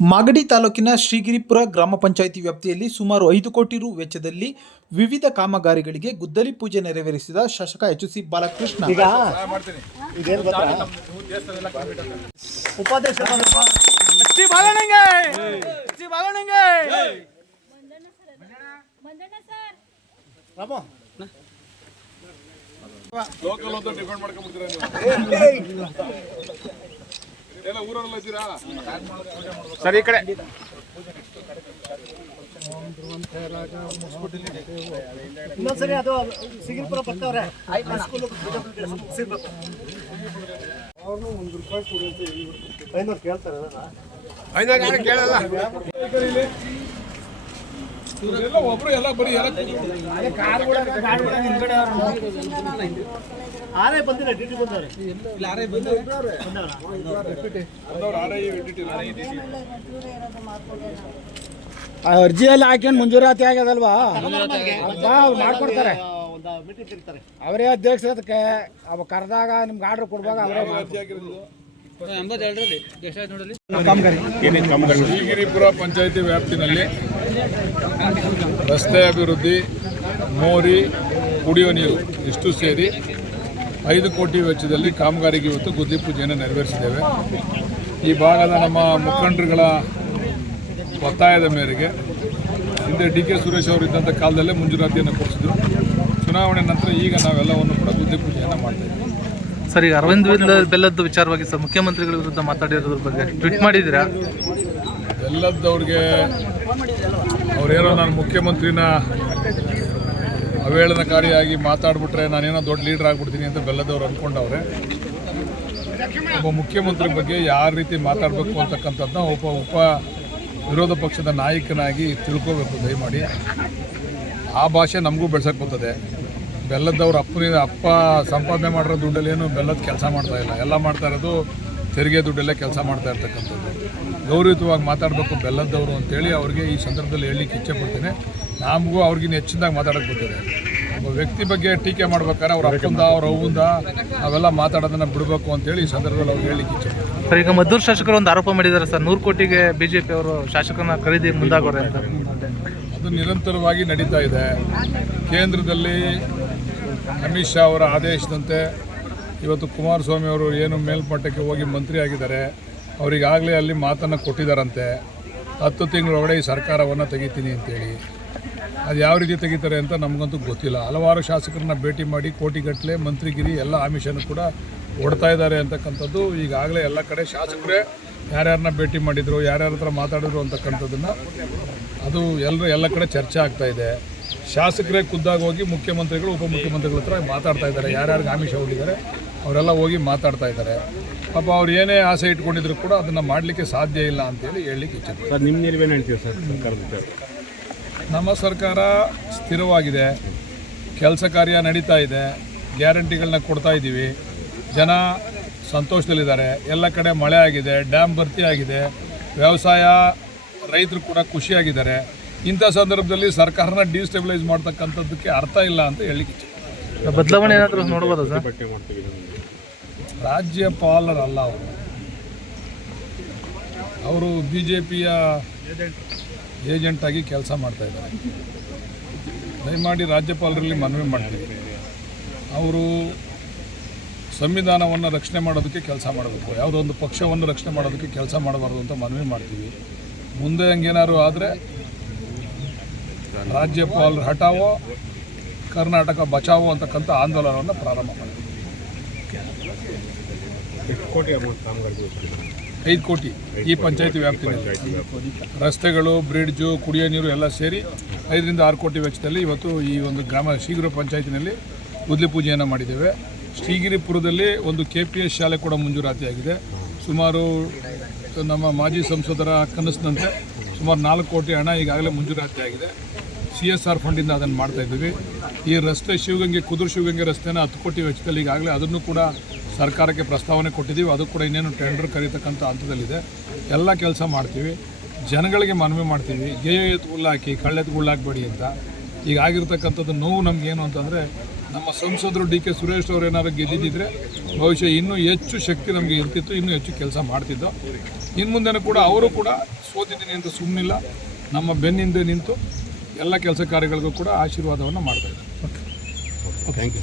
ಮಾಗಡಿ ತಾಲೂಕಿನ ಶ್ರೀಗಿರಿಪುರ ಗ್ರಾಮ ಪಂಚಾಯಿತಿ ವ್ಯಾಪ್ತಿಯಲ್ಲಿ ಸುಮಾರು ಐದು ಕೋಟಿ ರು ವೆಚ್ಚದಲ್ಲಿ ವಿವಿಧ ಕಾಮಗಾರಿಗಳಿಗೆ ಗುದ್ದಲಿ ಪೂಜೆ ನೆರವೇರಿಸಿದ ಶಾಸಕ ಎಚ್ ಸಿ ಬಾಲಕೃಷ್ಣ. ಸರ್ ಅಂತ ಈ ಕಡೆ. ಇನ್ನೊಂದ್ಸರಿ ಅದು ಸಿಗಿರ್ಪುರ ಬರ್ತಾವ್ರೆ ಹೈಸ್ಕೂಲ್ ಮುಗಿಸಿರ್ಬೇಕು ಐನೂರು ಕೇಳ್ತಾರೆ ಇವರೆಲ್ಲ ಒಬ್ರು ಎಲ್ಲ ಬರೀ ಎಲ್ಲ ಆರೇ ಬಂದಿಲ್ಲ ಡ್ಯೂಟಿ ಬಂದವ್ರೆ. ಬಂದವ್ರು. ಆರ್ ಐ ಡಿ ಅರ್ಜಿಯಲ್ಲಿ ಹಾಕೊಂಡ್ ಮಂಜೂರಾತಿ ಆಗ್ಯದಲ್ವಾ? ಮಾಡ್ಕೊಡ್ತಾರೆ. ಅವರೇ ಅಧ್ಯಕ್ಷ ಅದಕ್ಕೆ ಅವ ಕರೆದಾಗ ನಿಮ್ಗೆ ಆರ್ಡರ್ ಕೊಡುವಾಗ ಅವರೇ ಶ್ರೀಗಿರಿಪುರ ಪಂಚಾಯತಿ ವ್ಯಾಪ್ತಿನಲ್ಲಿ ರಸ್ತೆ ಅಭಿವೃದ್ಧಿ ಮೋರಿ ಕುಡಿಯೋ ನೀರು ಇಷ್ಟು ಸೇರಿ ಐದು ಕೋಟಿ ವೆಚ್ಚದಲ್ಲಿ ಕಾಮಗಾರಿಗೆ ಇವತ್ತು ಗುದ್ದಿ ಪೂಜೆಯನ್ನು ನೆರವೇರಿಸಿದ್ದೇವೆ. ಈ ಭಾಗದ ನಮ್ಮ ಮುಖಂಡರುಗಳ ಒತ್ತಾಯದ ಮೇರೆಗೆ ಹಿಂದೆ ಡಿ ಕೆ ಸುರೇಶ್ ಅವರು ಇದ್ದಂಥ ಕಾಲದಲ್ಲೇ ಮಂಜೂರಾತಿಯನ್ನು ಕೊಡಿಸಿದ್ರು. ಚುನಾವಣೆ ನಂತರ ಈಗ ನಾವೆಲ್ಲವನ್ನು ಕೂಡ ಗುದ್ದಿ ಪೂಜೆಯನ್ನು ಮಾಡ್ತಾ ಇದ್ದೀವಿ. ಸರ್, ಈಗ ಅರವಿಂದ್ ಬೆಲ್ಲದ ವಿಚಾರವಾಗಿ ಸರ್, ಮುಖ್ಯಮಂತ್ರಿಗಳ ವಿರುದ್ಧ ಮಾತಾಡಿರೋದ್ರ ಬಗ್ಗೆ ಟ್ವೀಟ್ ಮಾಡಿದ್ದೀರಾ? ಎಲ್ಲದವ್ರಿಗೆ ಅವ್ರೇನೋ ನಾನು ಮುಖ್ಯಮಂತ್ರಿನ ಅವೇಳನಕಾರಿಯಾಗಿ ಮಾತಾಡ್ಬಿಟ್ರೆ ನಾನೇನೋ ದೊಡ್ಡ ಲೀಡರ್ ಆಗ್ಬಿಡ್ತೀನಿ ಅಂತ ಬೆಲ್ಲದವ್ರು ಅಂದ್ಕೊಂಡವ್ರೆ. ಒಬ್ಬ ಮುಖ್ಯಮಂತ್ರಿ ಬಗ್ಗೆ ಯಾವ ರೀತಿ ಮಾತಾಡಬೇಕು ಅಂತಕ್ಕಂಥದ್ದನ್ನ ಒಬ್ಬ ಉಪ ವಿರೋಧ ಪಕ್ಷದ ನಾಯಕನಾಗಿ ತಿಳ್ಕೋಬೇಕು ದಯಮಾಡಿ. ಆ ಭಾಷೆ ನಮಗೂ ಬೆಳೆಸಕ್ಕೆ ಬರ್ತದೆ. ಬೆಲ್ಲದವ್ರ ಅಪ್ಪನಿಂದ ಅಪ್ಪ ಸಂಪಾದನೆ ಮಾಡಿರೋ ದುಡ್ಡಲ್ಲಿ ಏನು ಬೆಲ್ಲದ ಕೆಲಸ ಮಾಡ್ತಾ ಇಲ್ಲ. ಎಲ್ಲ ಮಾಡ್ತಾ ಇರೋದು ತೆರಿಗೆ ದುಡ್ಡಲ್ಲೇ ಕೆಲಸ ಮಾಡ್ತಾ ಇರ್ತಕ್ಕಂಥದ್ದು. ಗೌರವಿತವಾಗಿ ಮಾತಾಡಬೇಕು ಬೆಲ್ಲದವರು ಅಂತೇಳಿ ಅವ್ರಿಗೆ ಈ ಸಂದರ್ಭದಲ್ಲಿ ಹೇಳಲಿಕ್ಕೆ ಇಚ್ಛೆ ಪಡ್ತೀನಿ. ನಮಗೂ ಅವ್ರಿಗಿನ್ನ ಹೆಚ್ಚಿನದಾಗಿ ಮಾತಾಡೋಕೆ ಬರ್ತಿದೆ ಒಬ್ಬ ವ್ಯಕ್ತಿ ಬಗ್ಗೆ ಟೀಕೆ ಮಾಡ್ಬೇಕಾದ್ರೆ ಅವ್ರ ಅಪ್ಪಂದ ಅವ್ರ ಅವ್ವಂದ ಅವೆಲ್ಲ ಮಾತಾಡೋದನ್ನ ಬಿಡಬೇಕು ಅಂತೇಳಿ ಈ ಸಂದರ್ಭದಲ್ಲಿ ಅವ್ರು ಹೇಳಲಿಕ್ಕೆ ಇಚ್ಛೆ ಸರ್ ಈಗ ಮದ್ದೂರು ಶಾಸಕರು ಒಂದು ಆರೋಪ ಮಾಡಿದ್ದಾರೆ ಸರ್. ನೂರು ಕೋಟಿಗೆ ಬಿ ಜೆ ಪಿ ಅವರು ಶಾಸಕನ ಖರೀದಿ ಮುಂದಾಗೋರೆ ಅಂತ. ಅದು ನಿರಂತರವಾಗಿ ನಡೀತಾ ಇದೆ. ಕೇಂದ್ರದಲ್ಲಿ ಅಮಿತ್ ಶಾ ಅವರ ಆದೇಶದಂತೆ ಇವತ್ತು ಕುಮಾರಸ್ವಾಮಿ ಅವರು ಏನು ಮೇಲ್ಮಟ್ಟಕ್ಕೆ ಹೋಗಿ ಮಂತ್ರಿ ಆಗಿದ್ದಾರೆ, ಅವರಿಗಾಗಲೇ ಅಲ್ಲಿ ಮಾತನ್ನು ಕೊಟ್ಟಿದ್ದಾರಂತೆ. ಹತ್ತು ತಿಂಗಳೊಳಗಡೆ ಈ ಸರ್ಕಾರವನ್ನು ತೆಗಿತೀನಿ ಅಂತೇಳಿ. ಅದು ಯಾವ ರೀತಿ ತೆಗಿತಾರೆ ಅಂತ ನಮಗಂತೂ ಗೊತ್ತಿಲ್ಲ. ಹಲವಾರು ಶಾಸಕರನ್ನ ಭೇಟಿ ಮಾಡಿ ಕೋಟಿಗಟ್ಟಲೆ ಮಂತ್ರಿಗಿರಿ ಎಲ್ಲ ಆಮಿಷನ್ನು ಕೂಡ ಹೊಡ್ತಾ ಇದ್ದಾರೆ ಅಂತಕ್ಕಂಥದ್ದು. ಈಗಾಗಲೇ ಎಲ್ಲ ಕಡೆ ಶಾಸಕರೇ ಯಾರ್ಯಾರನ್ನ ಭೇಟಿ ಮಾಡಿದರು, ಯಾರ್ಯಾರ ಹತ್ರ ಮಾತಾಡಿದ್ರು ಅಂತಕ್ಕಂಥದ್ದನ್ನು ಅದು ಎಲ್ಲರೂ ಎಲ್ಲ ಕಡೆ ಚರ್ಚೆ ಆಗ್ತಾ ಇದೆ. ಶಾಸಕರೇ ಖುದ್ದಾಗಿ ಹೋಗಿ ಮುಖ್ಯಮಂತ್ರಿಗಳು ಉಪಮುಖ್ಯಮಂತ್ರಿಗಳ ಹತ್ರ ಮಾತಾಡ್ತಾ ಇದ್ದಾರೆ. ಯಾರ್ಯಾರಿಗೆ ಆಮಿಷ ಹೋಗಿದ್ದಾರೆ ಅವರೆಲ್ಲ ಹೋಗಿ ಮಾತಾಡ್ತಾ ಇದ್ದಾರೆ. ಪಾಪ ಅವ್ರು ಏನೇ ಆಸೆ ಇಟ್ಕೊಂಡಿದ್ರು ಕೂಡ ಅದನ್ನು ಮಾಡಲಿಕ್ಕೆ ಸಾಧ್ಯ ಇಲ್ಲ ಅಂತೇಳಿ ಹೇಳಲಿಕ್ಕೆ ಇಚ್ಛೆ. ಸರ್ ನಿಮ್ಮ ನಿಲುವೇನು ಹೇಳ್ತೀವಿ ಸರ್ ಸರ್ಕಾರದ ನಮ್ಮ ಸರ್ಕಾರ ಸ್ಥಿರವಾಗಿದೆ. ಕೆಲಸ ಕಾರ್ಯ ನಡೀತಾ ಇದೆ. ಗ್ಯಾರಂಟಿಗಳನ್ನ ಕೊಡ್ತಾ ಇದ್ದೀವಿ. ಜನ ಸಂತೋಷದಲ್ಲಿದ್ದಾರೆ. ಎಲ್ಲ ಕಡೆ ಮಳೆ ಆಗಿದೆ ಡ್ಯಾಮ್ ಭರ್ತಿ ಆಗಿದೆ. ವ್ಯವಸಾಯ ರೈತರು ಕೂಡ ಖುಷಿಯಾಗಿದ್ದಾರೆ. ಇಂಥ ಸಂದರ್ಭದಲ್ಲಿ ಸರ್ಕಾರನ ಡಿಸ್ಟೆಬಿಲೈಸ್ ಮಾಡ್ತಕ್ಕಂಥದ್ದಕ್ಕೆ ಅರ್ಥ ಇಲ್ಲ ಅಂತ ಹೇಳಲಿಕ್ಕೆ ಇಚ್ಛೆ. ಬದಲಾವಣೆ ಏನಾದರೂ ನೋಡ್ಬೋದು ಸರ್? ಬಟ್ಟೆ ಮಾಡ್ತೀವಿ ನಮಗೆ. ರಾಜ್ಯಪಾಲರಲ್ಲ ಅವರು. ಅವರು ಬಿ ಜೆ ಪಿಯ ಏಜೆಂಟಾಗಿ ಕೆಲಸ ಮಾಡ್ತಾ ಇದ್ದಾರೆ. ದಯಮಾಡಿ ರಾಜ್ಯಪಾಲರಲ್ಲಿ ಮನವಿ ಮಾಡ್ತೀವಿ ಅವರು ಸಂವಿಧಾನವನ್ನು ರಕ್ಷಣೆ ಮಾಡೋದಕ್ಕೆ ಕೆಲಸ ಮಾಡಬೇಕು. ಯಾವುದೋ ಒಂದು ಪಕ್ಷವನ್ನು ರಕ್ಷಣೆ ಮಾಡೋದಕ್ಕೆ ಕೆಲಸ ಮಾಡಬಾರ್ದು ಅಂತ ಮನವಿ ಮಾಡ್ತೀವಿ. ಮುಂದೆ ಹಂಗೇನಾದ್ರು ಆದರೆ ರಾಜ್ಯಪಾಲರು ಹಟಾವೋ ಕರ್ನಾಟಕ ಬಚಾವೋ ಅಂತಕ್ಕಂಥ ಆಂದೋಲನವನ್ನು ಪ್ರಾರಂಭ ಮಾಡಿದ್ವಿ ಐದು ಕೋಟಿ ಈ ಪಂಚಾಯತಿ ವ್ಯಾಪ್ತಿಯಲ್ಲಿ ರಸ್ತೆಗಳು ಬ್ರಿಡ್ಜು ಕುಡಿಯೋ ನೀರು ಎಲ್ಲ ಸೇರಿ ಐದರಿಂದ ಆರು ಕೋಟಿ ವೆಚ್ಚದಲ್ಲಿ ಇವತ್ತು ಈ ಒಂದು ಗ್ರಾಮ ಶೀಘ್ರ ಪಂಚಾಯತಿನಲ್ಲಿ ಉದ್ಲಿ ಪೂಜೆಯನ್ನು ಮಾಡಿದ್ದೇವೆ. ಶ್ರೀಗಿರಿಪುರದಲ್ಲಿ ಒಂದು ಕೆ ಪಿ ಎಸ್ ಶಾಲೆ ಕೂಡ ಮಂಜೂರಾತಿಯಾಗಿದೆ. ಸುಮಾರು ನಮ್ಮ ಮಾಜಿ ಸಂಸದರ ಕನಸಿನಂತೆ ಸುಮಾರು ನಾಲ್ಕು ಕೋಟಿ ಹಣ ಈಗಾಗಲೇ ಮಂಜೂರಾತಿಯಾಗಿದೆ. ಸಿ ಎಸ್ ಆರ್ ಫಂಡಿಂದ ಅದನ್ನು ಮಾಡ್ತಾ ಇದ್ದೀವಿ. ಈ ರಸ್ತೆ ಶಿವಗಂಗೆ, ಕುದುರು ಶಿವಗಂಗೆ ರಸ್ತೆನ ಹತ್ತು ಕೋಟಿ ವೆಚ್ಚದಲ್ಲಿ ಈಗಾಗಲೇ ಅದನ್ನು ಕೂಡ ಸರ್ಕಾರಕ್ಕೆ ಪ್ರಸ್ತಾವನೆ ಕೊಟ್ಟಿದ್ದೀವಿ. ಅದು ಕೂಡ ಇನ್ನೇನು ಟೆಂಡರ್ ಕರೀತಕ್ಕಂಥ ಹಂತದಲ್ಲಿದೆ. ಎಲ್ಲ ಕೆಲಸ ಮಾಡ್ತೀವಿ. ಜನಗಳಿಗೆ ಮನವಿ ಮಾಡ್ತೀವಿ. ಜಯ ಹುಲ್ಲಾಕಿ ಕಳ್ಳೆತ್ತು ಅಂತ. ಈಗ ಆಗಿರ್ತಕ್ಕಂಥದ್ದು ನೋವು ನಮಗೇನು ಅಂತಂದರೆ, ನಮ್ಮ ಸಂಸದರು ಡಿ ಕೆ ಸುರೇಶ್ ಅವರು ಏನಾದ್ರು ಗೆದ್ದಿದ್ದಿದ್ರೆ ಬಹುಶಃ ಇನ್ನೂ ಹೆಚ್ಚು ಶಕ್ತಿ ನಮಗೆ ಇರ್ತಿತ್ತು, ಇನ್ನೂ ಹೆಚ್ಚು ಕೆಲಸ ಮಾಡ್ತಿದ್ದು. ಇನ್ನು ಮುಂದೆನೂ ಕೂಡ ಅವರು ಕೂಡ ಸೋತಿದ್ದೀನಿ ಅಂತ ಸುಮ್ಮನಿಲ್ಲ ನಮ್ಮ ಬೆನ್ನಿಂದೆ ನಿಂತು ಎಲ್ಲ ಕೆಲಸ ಕಾರ್ಯಗಳಿಗೂ ಕೂಡ ಆಶೀರ್ವಾದವನ್ನು ಮಾಡ್ತಾ ಇದ್ದಾರೆ. Okay thank you